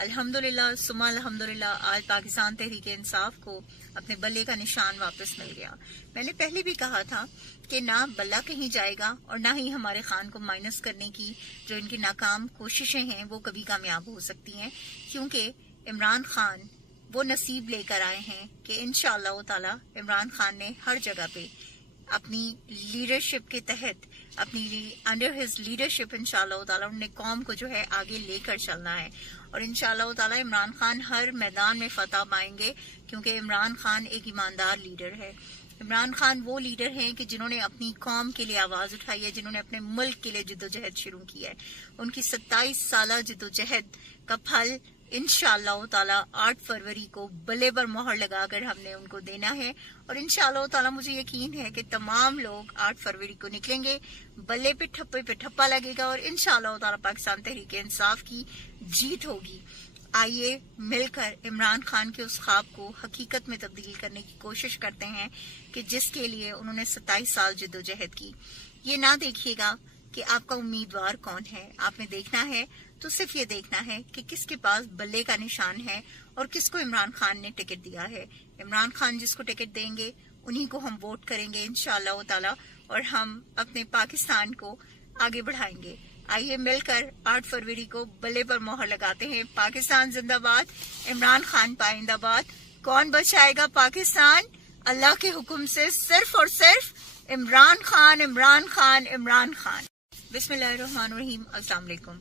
अल्हम्दुलिल्लाह सुम्मा अल्हम्दुलिल्लाह आज पाकिस्तान तहरीक इंसाफ को अपने बल्ले का निशान वापस मिल गया। मैंने पहले भी कहा था कि ना बल्ला कहीं जाएगा और ना ही हमारे खान को माइनस करने की जो इनकी नाकाम कोशिशें हैं वो कभी कामयाब हो सकती हैं, क्योंकि इमरान खान वो नसीब लेकर आए हैं कि इंशाअल्लाह ताला इमरान खान ने हर जगह पे अपनी लीडरशिप के तहत अपनी अंडर हिज लीडरशिप इंशाअल्लाह ताला उन्होंने कौम को जो है आगे लेकर चलना है और इंशाअल्लाह ताला इमरान खान हर मैदान में फतह पाएंगे, क्योंकि इमरान खान एक ईमानदार लीडर है। इमरान खान वो लीडर हैं कि जिन्होंने अपनी कौम के लिए आवाज उठाई है, जिन्होंने अपने मुल्क के लिए जद्दोजहद शुरू की है। उनकी 27 साल जद्दोजहद का फल इंशाअल्लाह ताला 8 फरवरी को बल्ले पर मोहर लगाकर हमने उनको देना है और इंशाअल्लाह ताला मुझे यकीन है कि तमाम लोग 8 फरवरी को निकलेंगे, बल्ले पे ठप्पा लगेगा और इंशाअल्लाह ताला पाकिस्तान तहरीक इंसाफ की जीत होगी। आइए मिलकर इमरान खान के उस ख्वाब को हकीकत में तब्दील करने की कोशिश करते हैं कि जिसके लिए उन्होंने 27 साल जद्दोजहद की। ये ना देखिएगा कि आपका उम्मीदवार कौन है, आपने देखना है तो सिर्फ ये देखना है कि किसके पास बल्ले का निशान है और किसको इमरान खान ने टिकट दिया है। इमरान खान जिसको टिकट देंगे उन्हीं को हम वोट करेंगे इंशाअल्लाह ताला और हम अपने पाकिस्तान को आगे बढ़ाएंगे। आइए मिलकर 8 फरवरी को बल्ले पर मोहर लगाते हैं। पाकिस्तान जिंदाबाद, इमरान खान पाइंदाबाद। कौन बचाएगा पाकिस्तान? अल्लाह के हुक्म से सिर्फ और सिर्फ इमरान खान, इमरान खान, इमरान खान। बिस्मिल्लाहिर्रहमानिर्रहीम। अस्सलाम वालेकुम।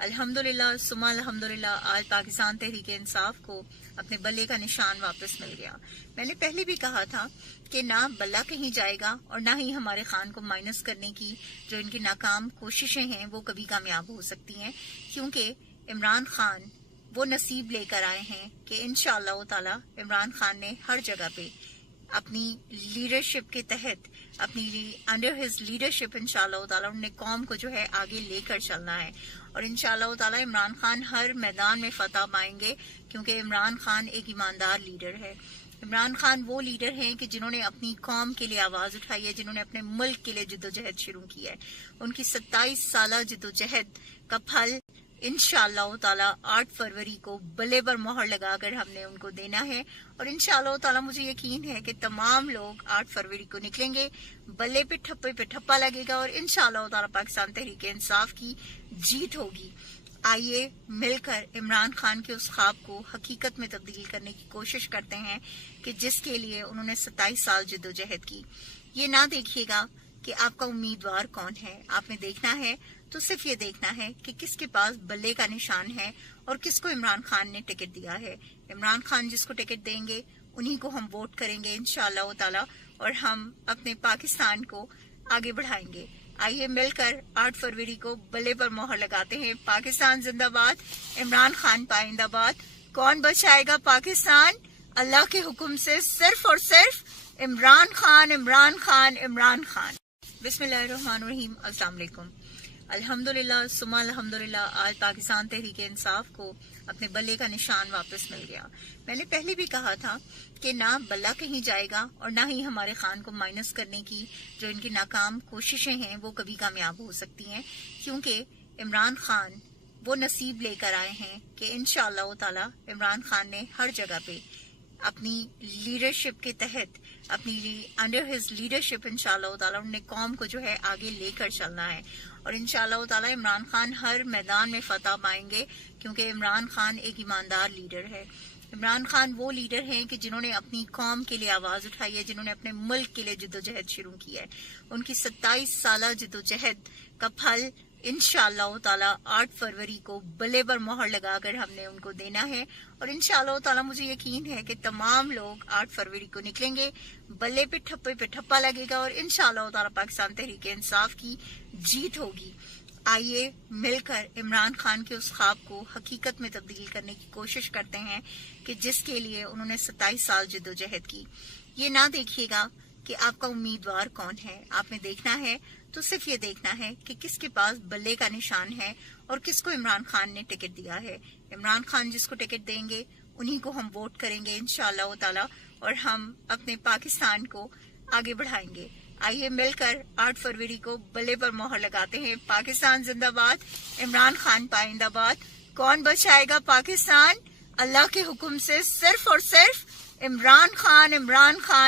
अल्हम्दुलिल्लाह सुम्मा अल्हम्दुलिल्लाह आज पाकिस्तान तहरीक इंसाफ को अपने बल्ले का निशान वापस मिल गया। मैंने पहले भी कहा था कि ना बल्ला कहीं जाएगा और ना ही हमारे खान को माइनस करने की जो इनकी नाकाम कोशिशें हैं वो कभी कामयाब हो सकती हैं, क्योंकि इमरान खान वो नसीब लेकर आए हैं कि इंशाअल्लाह ताला इमरान खान ने हर जगह पे अपनी लीडरशिप के तहत अपनी अंडर हिज लीडरशिप इंशाअल्लाह ताला उन्होंने कौम को जो है आगे लेकर चलना है और इंशाअल्लाह ताला इमरान खान हर मैदान में फतह पाएंगे, क्योंकि इमरान खान एक ईमानदार लीडर है। इमरान खान वो लीडर हैं कि जिन्होंने अपनी कौम के लिए आवाज उठाई है, जिन्होंने अपने मुल्क के लिए जद्दोजहद शुरू की है। उनकी 27 साल जद्दोजहद का फल इंशाअल्लाह ताला 8 फरवरी को बल्ले पर मोहर लगाकर हमने उनको देना है और इंशाअल्लाह ताला मुझे यकीन है कि तमाम लोग 8 फरवरी को निकलेंगे, बल्ले पे ठप्पा लगेगा और इंशाअल्लाह ताला पाकिस्तान तहरीक इंसाफ की जीत होगी। आइए मिलकर इमरान खान के उस ख्वाब को हकीकत में तब्दील करने की कोशिश करते हैं कि जिसके लिए उन्होंने 27 साल जद्दोजहद की। ये ना देखिएगा कि आपका उम्मीदवार कौन है, आपने देखना है तो सिर्फ ये देखना है कि किसके पास बल्ले का निशान है और किसको इमरान खान ने टिकट दिया है। इमरान खान जिसको टिकट देंगे उन्हीं को हम वोट करेंगे इंशाअल्लाह ताला और हम अपने पाकिस्तान को आगे बढ़ाएंगे। आइए मिलकर 8 फरवरी को बल्ले पर मोहर लगाते हैं। पाकिस्तान जिंदाबाद, इमरान खान पाइंदाबाद। कौन बचाएगा पाकिस्तान? अल्लाह के हुक्म से सिर्फ और सिर्फ इमरान खान, इमरान खान, इमरान खान। बिस्मिल्लाहिर्रहमानिर्रहीम। अस्सलाम वालेकुम। अल्हम्दुलिल्लाह सुम्मा अल्हम्दुलिल्लाह आज पाकिस्तान तहरीक इंसाफ को अपने बल्ले का निशान वापस मिल गया। मैंने पहले भी कहा था कि ना बल्ला कहीं जाएगा और ना ही हमारे खान को माइनस करने की जो इनकी नाकाम कोशिशें हैं वो कभी कामयाब हो सकती हैं, क्योंकि इमरान खान वो नसीब लेकर आए हैं कि इंशाअल्लाह ताला इमरान खान ने हर जगह पे अपनी लीडरशिप के तहत अपनी अंडर हिज लीडरशिप इंशाअल्लाह ताला उन्होंने कौम को जो है आगे लेकर चलना है और इंशाअल्लाह ताला इमरान खान हर मैदान में फतह पाएंगे, क्योंकि इमरान खान एक ईमानदार लीडर है। इमरान खान वो लीडर हैं कि जिन्होंने अपनी कौम के लिए आवाज उठाई है, जिन्होंने अपने मुल्क के लिए जद्दोजहद शुरू की है। उनकी 27 साल जद्दोजहद का फल इंशाअल्लाह ताला 8 फरवरी को बल्ले पर मोहर लगाकर हमने उनको देना है और इंशाअल्लाह ताला मुझे यकीन है कि तमाम लोग 8 फरवरी को निकलेंगे, बल्ले पे ठप्पा लगेगा और इंशाअल्लाह ताला पाकिस्तान तहरीक इंसाफ की जीत होगी। आइए मिलकर इमरान खान के उस ख्वाब को हकीकत में तब्दील करने की कोशिश करते हैं कि जिसके लिए उन्होंने 27 साल जद्दोजहद की। ये ना देखिएगा कि आपका उम्मीदवार कौन है, आपने देखना है तो सिर्फ ये देखना है कि किसके पास बल्ले का निशान है और किसको इमरान खान ने टिकट दिया है। इमरान खान जिसको टिकट देंगे उन्हीं को हम वोट करेंगे इंशाअल्लाह ताला और हम अपने पाकिस्तान को आगे बढ़ाएंगे। आइए मिलकर 8 फरवरी को बल्ले पर मोहर लगाते हैं। पाकिस्तान जिंदाबाद, इमरान खान पाइंदाबाद। کون بچائے گا پاکستان؟ اللہ کے حکم سے صرف اور صرف عمران خان